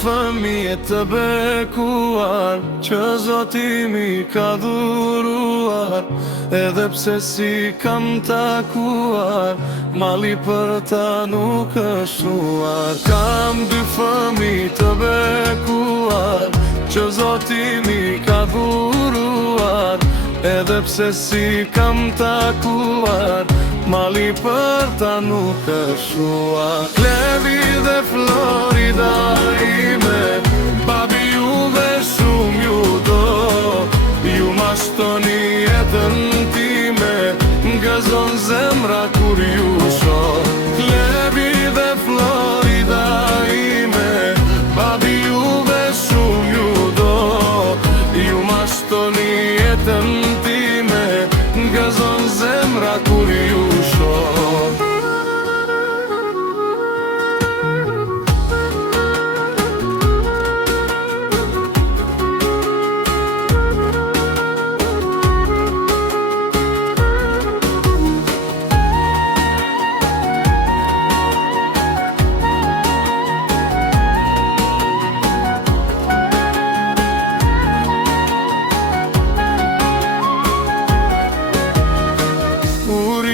fëmijë të bekuar që Zoti mi ka dhuruar. Edhe pse si kam takuar, mali për ta nuk është shuar. Kam dy fëmijë të bekuar që Zoti mi ka dhuruar. Edhe pse si kam takuar, mali për ta nuk është shuar. Levi dhe Florida ime, babi juve shumë ju do. Ju mashtoni jetën time, gëzon zemra kur ju shoh. Levi dhe Florida ime, babi juve shumë ju do. Ju mashtoni jetën time, gëzon zemra kur ju shoh.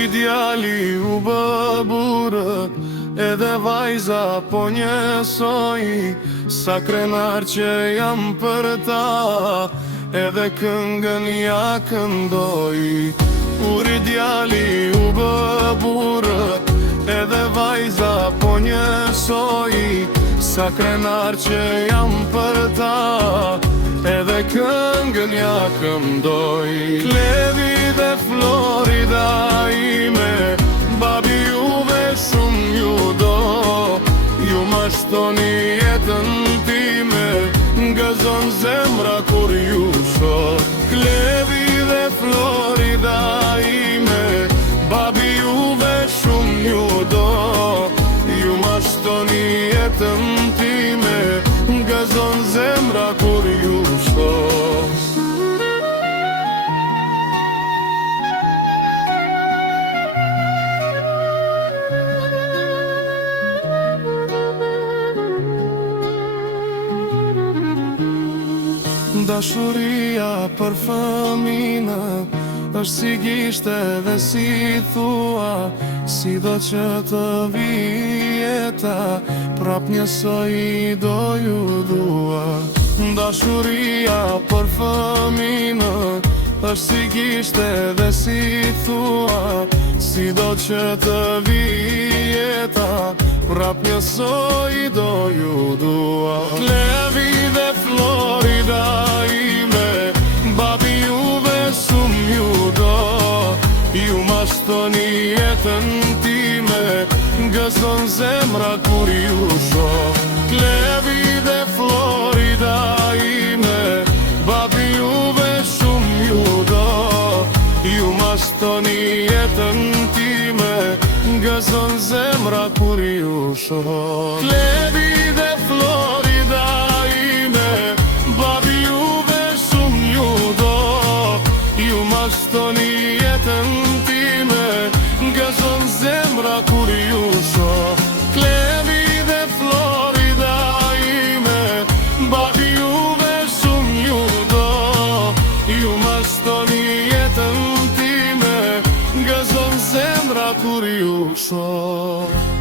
Djali u bë burë, edhe vajza po njësoj. Sa krenar që jam për ta, edhe këngën ja këndoj. Uri djali u bë burë, edhe vajza po njësoj. Sa krenar që jam për ta, edhe këngën ja këndoj. Levi dhe Florida ime, babi juve shumë ju do. Ju mashtoni jetën time, gëzon zemra kur ju shoh. Levi dhe Florida ime, babi juve shumë ju do. Ju mashtoni jetën time, gëzon zemra kur ju shoh. Dashuria për fëminët është si gishte dhe si thua. Sido që të vijeta, prap njësoj i do ju dua. Dashuria për fëminët është si gishte dhe si thua. Sido që të vijeta, prap njësoj i do ju dua. Levi dhe Florida ime, babi juve shumë ju do. Ju mashtoni jetën time, gëzon zemra kur ju shoh. Levi dhe Florida ime, babi juve shumë ju do. Ju mashtoni jetën time, gëzon zemra kur ju shoh. Levi dhe Florida ime, babi juve shumë ju do. Ju mashtoni jetën time, gëzon zemra kur ju shoh. Levi dhe Florida ime, babi juve shumë ju do. Ju mashtoni jetën time, gëzon zemra kur ju shoh.